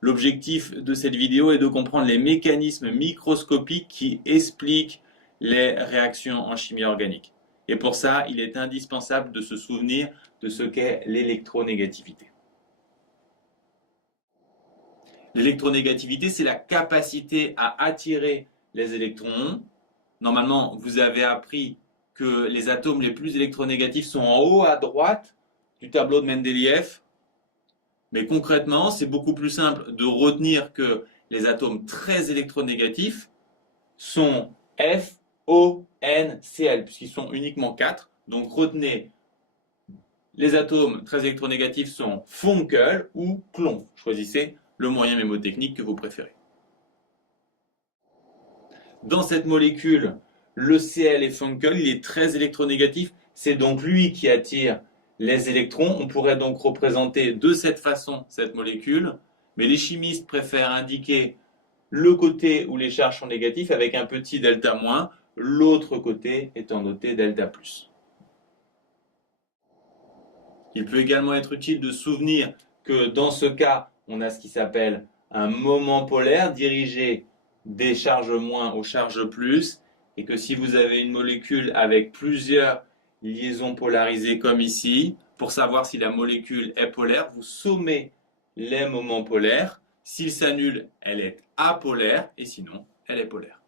L'objectif de cette vidéo est de comprendre les mécanismes microscopiques qui expliquent les réactions en chimie organique. Et pour ça, il est indispensable de se souvenir de ce qu'est l'électronégativité. L'électronégativité, c'est la capacité à attirer les électrons. Normalement, vous avez appris que les atomes les plus électronégatifs sont en haut à droite du tableau de Mendeleïev. Mais concrètement, c'est beaucoup plus simple de retenir que les atomes très électronégatifs sont F, O, N, Cl, puisqu'ils sont uniquement 4. Donc retenez, les atomes très électronégatifs sont Funkel ou Klon. Choisissez le moyen mémotechnique que vous préférez. Dans cette molécule, le Cl est Funkel, il est très électronégatif. C'est donc lui qui attire les électrons. On pourrait donc représenter de cette façon cette molécule, mais les chimistes préfèrent indiquer le côté où les charges sont négatives avec un petit delta moins, l'autre côté étant noté delta plus. Il peut également être utile de se souvenir que dans ce cas, on a ce qui s'appelle un moment polaire dirigé des charges moins aux charges plus, et que si vous avez une molécule avec plusieurs liaisons polarisées comme ici, pour savoir si la molécule est polaire, vous sommez les moments polaires. S'ils s'annulent, elle est apolaire, et sinon, elle est polaire.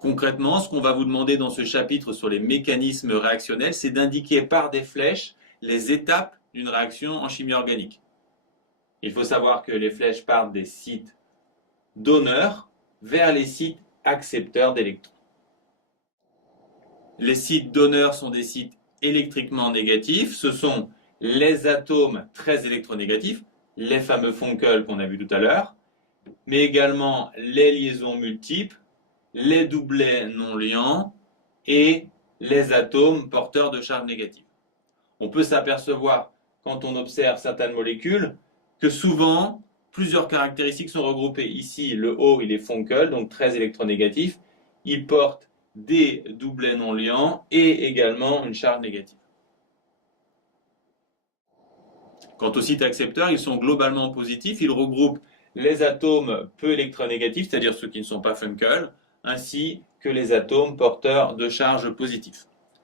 Concrètement, ce qu'on va vous demander dans ce chapitre sur les mécanismes réactionnels, c'est d'indiquer par des flèches les étapes d'une réaction en chimie organique. Il faut savoir que les flèches partent des sites donneurs vers les sites accepteurs d'électrons. Les sites donneurs sont des sites électriquement négatifs. Ce sont les atomes très électronégatifs, les fameux Funkel qu'on a vu tout à l'heure, mais également les liaisons multiples, les doublets non liants et les atomes porteurs de charges négatives. On peut s'apercevoir, quand on observe certaines molécules, que souvent, plusieurs caractéristiques sont regroupées. Ici, le haut, il est Funkel, donc très électronégatif. Il porte des doublets non liants et également une charge négative. Quant aux sites accepteurs, ils sont globalement positifs. Ils regroupent les atomes peu électronégatifs, c'est-à-dire ceux qui ne sont pas Funkel, ainsi que les atomes porteurs de charges positives.